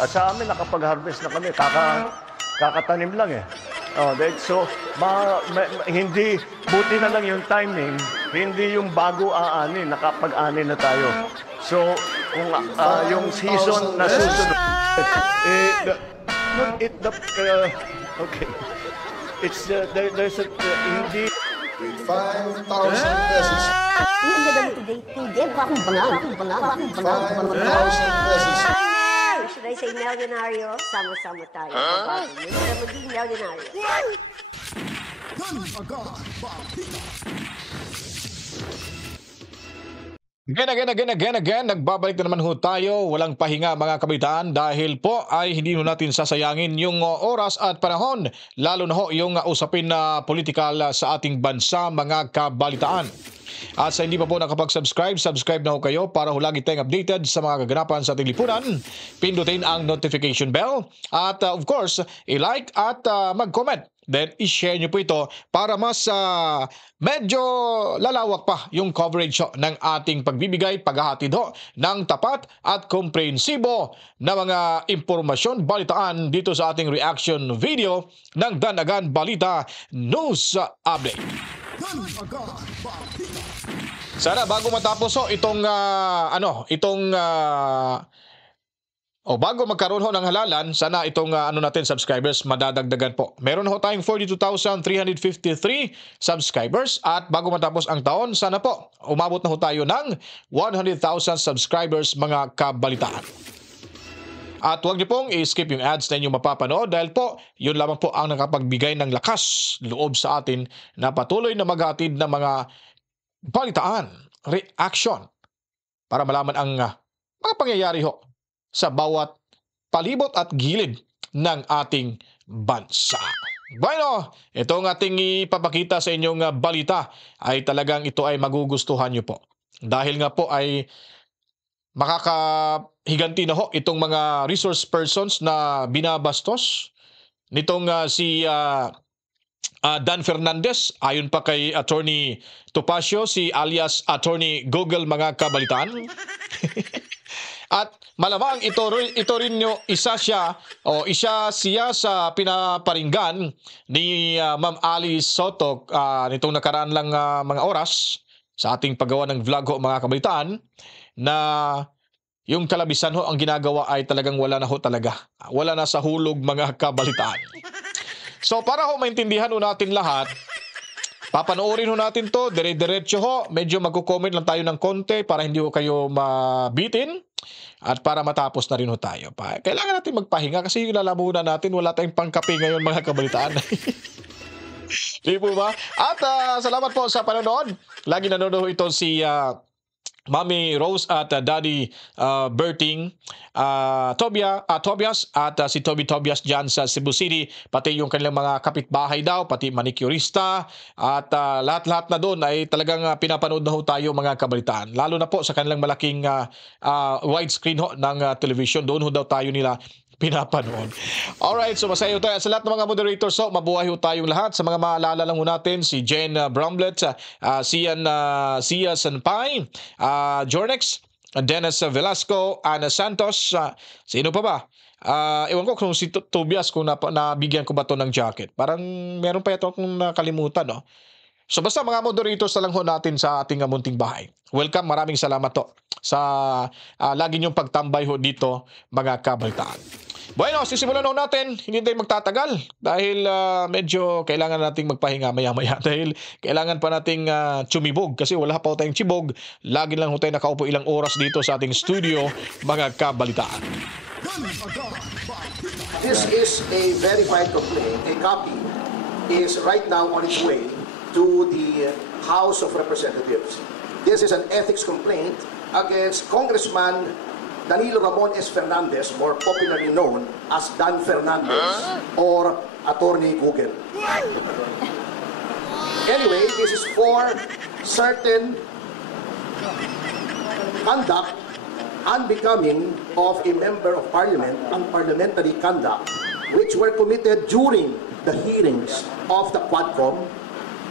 At sa amin, nakapag-harvest na kami. Kakatanim lang eh. Oh, so, hindi, buti na lang yung timing, hindi yung bago aanin, nakapag-anin na tayo. So, kung yung season na susunod, okay. It's, there's a, hindi... With 5,000 pesos. Hindi ganito today. Hindi, bakong bangal. 5,000 pesos. Should I say milyonaryo? Sama-sama tayo. Para maging milyonaryo. Again. Nagbabalik na naman ho tayo. Walang pahinga mga kabataan dahil po ay hindi ho natin sasayangin yung oras at panahon. Lalo na ho yung usapin na politikal sa ating bansa mga kabalitaan. At sa hindi pa po nakapag-subscribe, subscribe na ho kayo para ho lagi tayong updated sa mga kaganapan sa ating lipunan. Pindutin ang notification bell at of course, i-like at mag-comment. Then, i-share nyo po ito para mas medyo lalawak pa yung coverage ng ating pagbibigay, paghahatid ng tapat at komprehensibo na mga impormasyon, balitaan dito sa ating reaction video ng Danagan Balita News Update. Sana bago matapos bago magkaroon ho ng halalan, sana itong natin subscribers madadagdagan po. Meron ho tayong 42,353 subscribers at bago matapos ang taon, sana po umabot na ho tayo ng 100,000 subscribers mga kabalitaan. At huwag niyo pong i-skip yung ads na inyong mapapanood dahil po yun lamang po ang nakapagbigay ng lakas loob sa atin na patuloy na maghatid ng mga balitaan, reaction para malaman ang mga pangyayari ho sa bawat palibot at gilid ng ating bansa. Bueno, itong ating ipapakita sa inyong balita ay talagang ito ay magugustuhan nyo po. Dahil nga po ay makakahiganti na ho itong mga resource persons na binabastos nitong si Dan Fernandez, ayon pa kay Attorney Topacio, si alias Attorney Google mga kabalitaan. At malamang ito rin isa siya sa pinaparinggan ni Ma'am Ali Soto nitong nakaraan lang mga oras sa ating paggawa ng vlog ho mga kabalitaan na yung kalabisan ho ang ginagawa ay talagang wala na ho talaga. Wala na sa hulog mga kabalitaan. So para ho maintindihan ho natin lahat, papanoorin ho natin to, dire-diretso ho. Medyo magko-comment lang tayo ng konti para hindi ho kayo mabitin. At para matapos na rin ho tayo. Kailangan natin magpahinga kasi yung lalamunan natin, wala tayong pangkape ngayon mga kabalitaan. Di po ba? At salamat po sa panonood. Lagi nanonood ito si Mami Rose at Daddy Berting Tobias at si Tobias dyan sa Cebu City, pati yung kanilang mga kapitbahay daw, pati manicurista at lahat-lahat na doon ay talagang pinapanood na ho tayo mga kabalitaan, lalo na po sa kanilang malaking widescreen ho ng television, doon ho daw tayo nila pinapanood. Alright, so masaya tayo sa lahat ng mga moderators. So, mabuhay ho tayong lahat. Sa mga maalala lang ho natin, si Jen Bromlett, Sia Sanpay, Jornex, Dennis Velasco, Ana Santos, sino pa ba? Ewan ko kung si Tobias, kung nabigyan ko ba to ng jacket. Parang meron pa ito akong nakalimutan, no? So basta mga moderators na lang ho natin sa ating munting bahay. Welcome, maraming salamat to sa lagi niyong pagtambay ho dito mga kabalitaan. Bueno, sisimulan ho natin, hindi tayo magtatagal dahil medyo kailangan nating magpahinga maya-maya dahil kailangan pa nating tsumibog kasi wala pa ho tayong tsibog. Lagi lang ho tayo nakaupo ilang oras dito sa ating studio mga kabalitaan. This is a verified complaint. A copy is right now on its way to the House of Representatives. This is an ethics complaint against Congressman Danilo Ramon S. Fernandez, more popularly known as Dan Fernandez or Attorney Google. Anyway, this is for certain conduct unbecoming of a member of parliament, unparliamentary conduct, which were committed during the hearings of the Quadcom.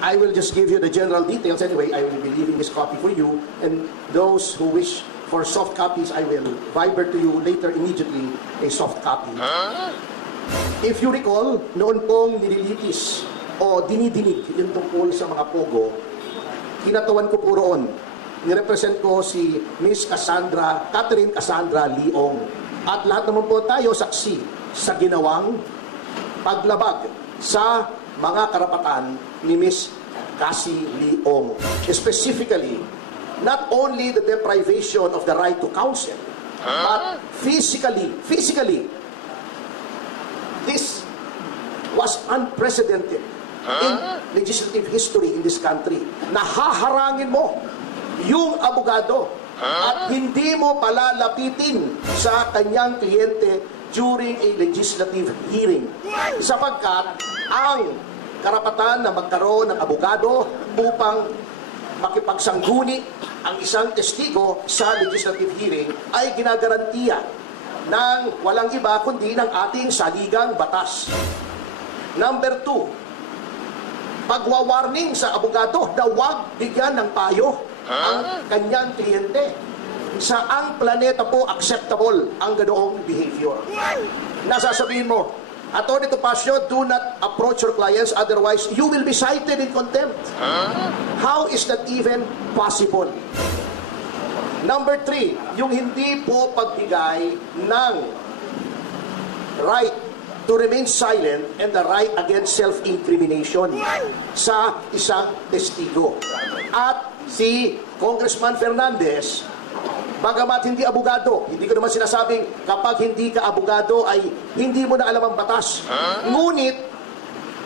I will just give you the general details anyway. I will be leaving this copy for you, and those who wish For soft copies, I will viber to you later immediately a soft copy. If you recall, noon pong nililitis o dinidinig yung tungkol sa mga pogo, kinatawan ko po roon. Nirepresent ko si Miss Catherine Cassandra Leong. At lahat naman po tayo saksi sa ginawang paglabag sa mga karapatan ni Miss Cassie Leong. Specifically, not only the deprivation of the right to counsel, but physically, this was unprecedented in legislative history in this country. Nahaharangin mo yung abogado at hindi mo palalapitin sa kanyang kliyente during a legislative hearing. Sapagkat ang karapatan na magkaroon ng abogado upang makipagsangguni ang isang testigo sa legislative hearing ay ginagarantiya ng walang iba kundi ng ating saligang batas. Number 2, pagwawarning sa abogado na huwag bigyan ng payo ang kanyang kliyente. Saang planeta po acceptable ang ganoong behavior? Nasasabihin mo, Atty. Topacio, do not approach your clients, otherwise you will be cited in contempt. How is that even possible? Number 3, yung hindi po pagbigay ng right to remain silent and the right against self-incrimination sa isang testigo. At si Congressman Fernandez, bagamat hindi abogado, hindi ko naman sinasabing kapag hindi ka abogado ay hindi mo na alam ang batas. Ngunit,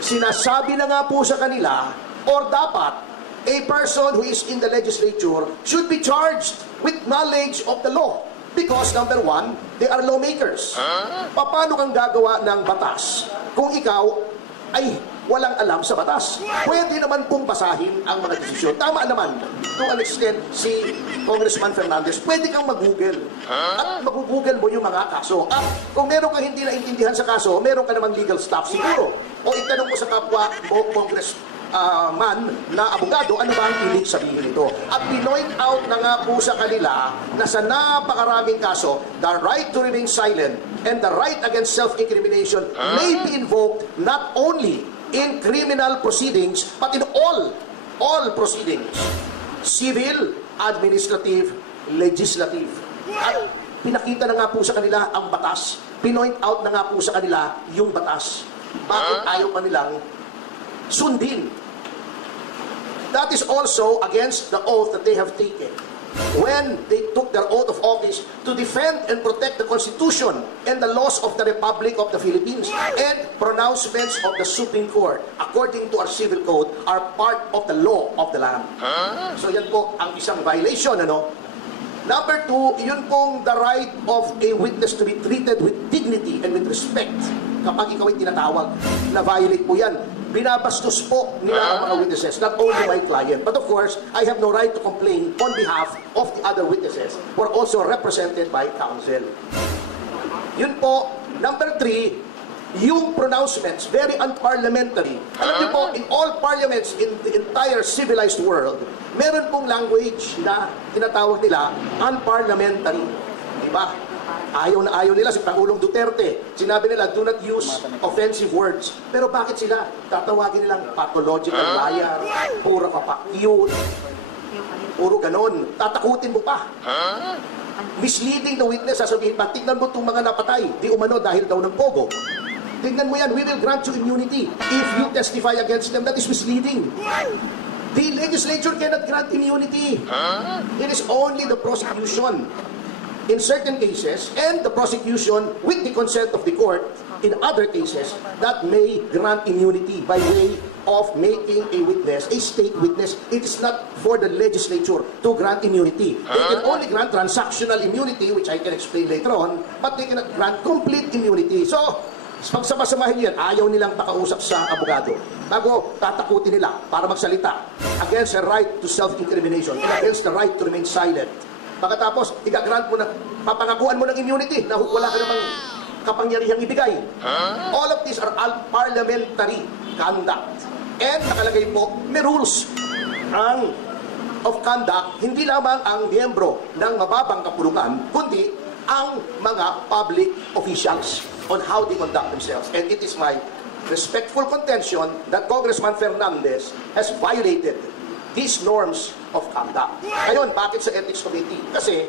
sinasabi na nga po sa kanila, or dapat, a person who is in the legislature should be charged with knowledge of the law. Because number 1, they are lawmakers. Paano kang gagawa ng batas kung ikaw ay walang alam sa batas? Pwede naman pong basahin ang mga desisyon. Tama naman, to an extent, si Congressman Fernandez, pwede kang mag-google. At mag-google mo yung mga kaso. At kung meron kang hindi naintindihan sa kaso, meron ka namang legal staff siguro. O itanong mo sa kapwa mo, man na abogado, ano ba ang ibig sabihin nito? At pinoint out na nga po sa kanila na sa napakaraming kaso, the right to remain silent and the right against self-incrimination may be invoked not only in criminal proceedings, but in all proceedings. Civil, administrative, legislative. At pinakita na nga po sa kanila ang batas. Pinoint out na nga po sa kanila yung batas. Bakit ayaw pa nilang sundin? That is also against the oath that they have taken when they took their oath of office to defend and protect the Constitution and the laws of the Republic of the Philippines, and pronouncements of the Supreme Court, according to our civil code, are part of the law of the land. So yan po ang isang violation, ano? Number 2, yun pong the right of a witness to be treated with dignity and with respect. Kapag ikaw ay tinatawag, na-violate po yan. Binabastos po nila ang mga witnesses, not only my client, but of course, I have no right to complain on behalf of the other witnesses who are also represented by counsel. Yun po. Number 3, yung pronouncements, very unparliamentary. Alam niyo po, in all parliaments in the entire civilized world, meron pong language na tinatawag nila unparliamentary. Diba? Ayaw na ayaw nila si Pangulong Duterte. Sinabi nila, do not use offensive words. Pero bakit sila? Tatawagin nilang pathological liar, puro kapakyut, puro ganon. Tatakutin mo pa. Misleading the witness, sasabihin pa, tignan mo itong mga napatay, di umano dahil daw ng pogo. Tignan mo yan, we will grant you immunity. If you testify against them, that is misleading. The legislature cannot grant immunity. It is only the prosecution in certain cases, and the prosecution with the consent of the court in other cases that may grant immunity by way of making a witness, a state witness. It is not for the legislature to grant immunity. They can only grant transactional immunity, which I can explain later on, but they cannot grant complete immunity. So, pagsama-samahin yan, ayaw nilang pakausap sa abogado. Bago tatakutin nila para magsalita against the right to self-incrimination and against the right to remain silent. Pagkatapos, igagrant mo na, papangakuan mo ng immunity na wala ka namang kapangyarihang ibigay. All of these are parliamentary conduct. And nakalagay po, may rules ang of conduct, hindi lamang ang miyembro ng mababang kapulungan, kundi ang mga public officials on how they conduct themselves. And it is my respectful contention that Congressman Fernandez has violated these norms of conduct. Ngayon, bakit sa Ethics Committee? Kasi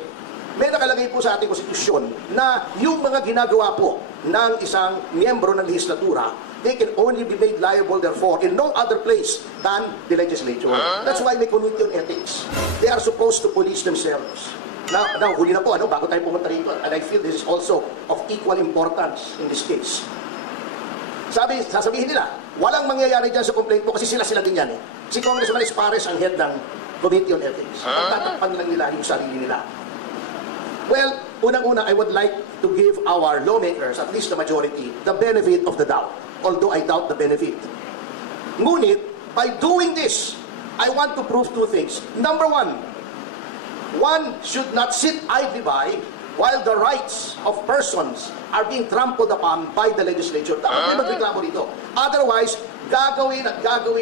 may nakalagay po sa ating konstitusyon na yung mga ginagawa po ng isang miyembro ng legislatura, they can only be made liable therefore in no other place than the legislature. That's why may Committee on Ethics. They are supposed to police themselves. Now, huli na po, bago tayo pumunta rito, and I feel this is also of equal importance in this case. Sasabihin nila, walang mangyayari dyan sa complaint po kasi sila din yan. Si Congressman Espares ang head ng Committee on Ethics. Pagtatakpan lang nila yung sarili nila. Well, unang-una, I would like to give our lawmakers, at least the majority, the benefit of the doubt. Although I doubt the benefit. Ngunit, by doing this, I want to prove two things. Number one should not sit idly by while the rights of persons are being trampled upon by the legislature. Dapat may magreklamo dito. Otherwise, gagawin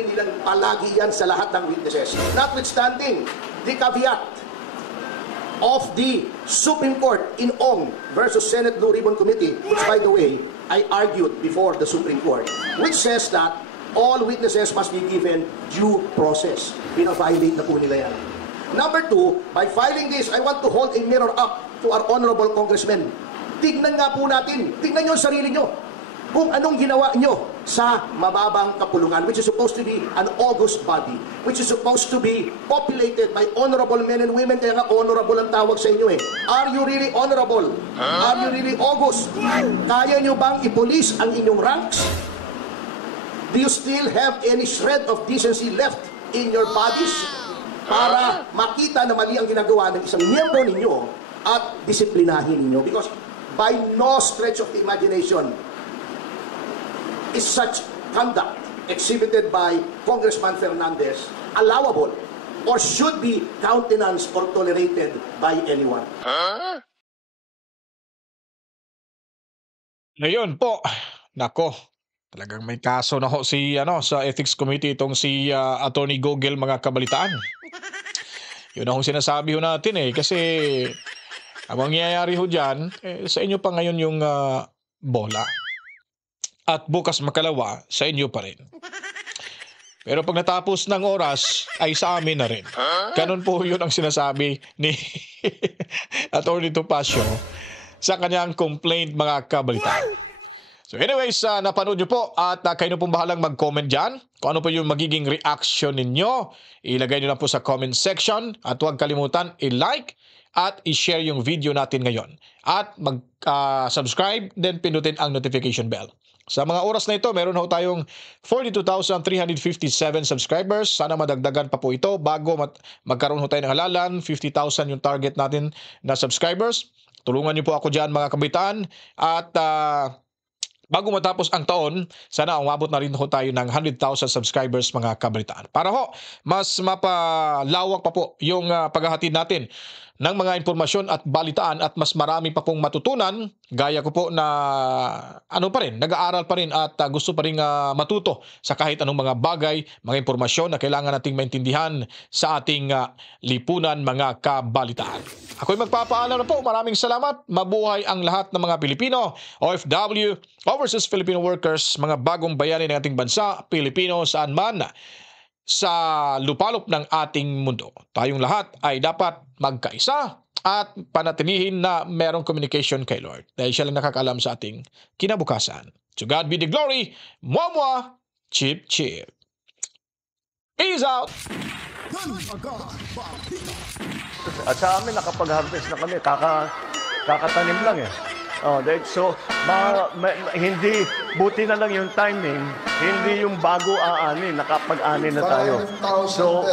nilang palagi yan sa lahat ng witnesses. Notwithstanding the caveat of the Supreme Court in Ong versus Senate Blue Ribbon Committee, which by the way, I argued before the Supreme Court, which says that all witnesses must be given due process. Pina-violate na po nila yan. Number two, by filing this, I want to hold a mirror up to our honorable congressmen. Tignan nga po natin, tignan nyo ang sarili nyo, kung anong ginawa nyo sa mababang kapulungan, which is supposed to be an august body, which is supposed to be populated by honorable men and women, kaya nga honorable ang tawag sa inyo eh. Are you really honorable? Are you really august? Kaya nyo bang ipolis ang inyong ranks? Do you still have any shred of decency left in your bodies? Para makita na mali ang ginagawa ng isang miyembro ninyo at disiplinahin ninyo. Because by no stretch of the imagination is such conduct exhibited by Congressman Fernandez allowable or should be countenanced or tolerated by anyone. Ngayon po, nako, talagang may kaso na ho sa Ethics Committee itong si Attorney Gogel, mga kabalitaan. Yun ang sinasabi ho natin kasi ang mangyayari ho dyan, sa inyo pa ngayon yung bola. At bukas makalawa, sa inyo pa rin. Pero pag natapos ng oras, ay sa amin na rin. Ganun po yun ang sinasabi ni Attorney Topacio sa kanyang complaint, mga kabalitaan. So anyways, napanood nyo po at kayo na pong bahalang mag-comment dyan. Kung ano po yung magiging reaction ninyo, ilagay nyo lang po sa comment section at huwag kalimutan i-like at i-share yung video natin ngayon. At mag-subscribe, then pinutin ang notification bell. Sa mga oras na ito, meron ho tayong 42,357 subscribers. Sana madagdagan pa po ito bago magkaroon ho tayo ng halalan. 50,000 yung target natin na subscribers. Tulungan niyo po ako dyan, mga kabitaan. At bago matapos ang taon, sana umabot na rin ho tayo ng 100,000 subscribers, mga kabalitaan. Para ho, mas mapalawak pa po yung paghahatid natin ng mga impormasyon at balitaan at mas marami pa pong matutunan. Gaya ko po na nag-aaral pa rin at gusto pa rin matuto sa kahit anong mga bagay, mga impormasyon na kailangan nating maintindihan sa ating lipunan, mga kabalitaan. Ako'y magpapaalam na po. Maraming salamat. Mabuhay ang lahat ng mga Pilipino, OFW, overseas Filipino workers, mga bagong bayani ng ating bansa, Pilipino saan man sa lupalop ng ating mundo. Tayong lahat ay dapat magkaisa at panatilihin na merong communication kay Lord. Dahil siya lang nakakaalam sa ating kinabukasan. To God be the glory. Mwah-mwah. Chip, chip. Peace out. At sa amin, nakapag-harvest na kami. Kakatanim lang eh. So, hindi, buti na lang yung timing, hindi yung bago aanin, nakapag-ani na tayo. So,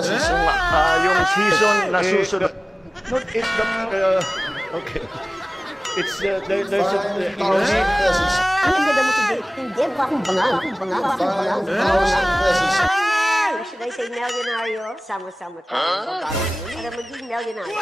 yung season na susunod. Okay. It's, there's a, Ang ganda mo hindi ba akong bangal? 5,000 pesos. Or should I say milyonaryo? Sama-sama tayo. Para maging milyonaryo.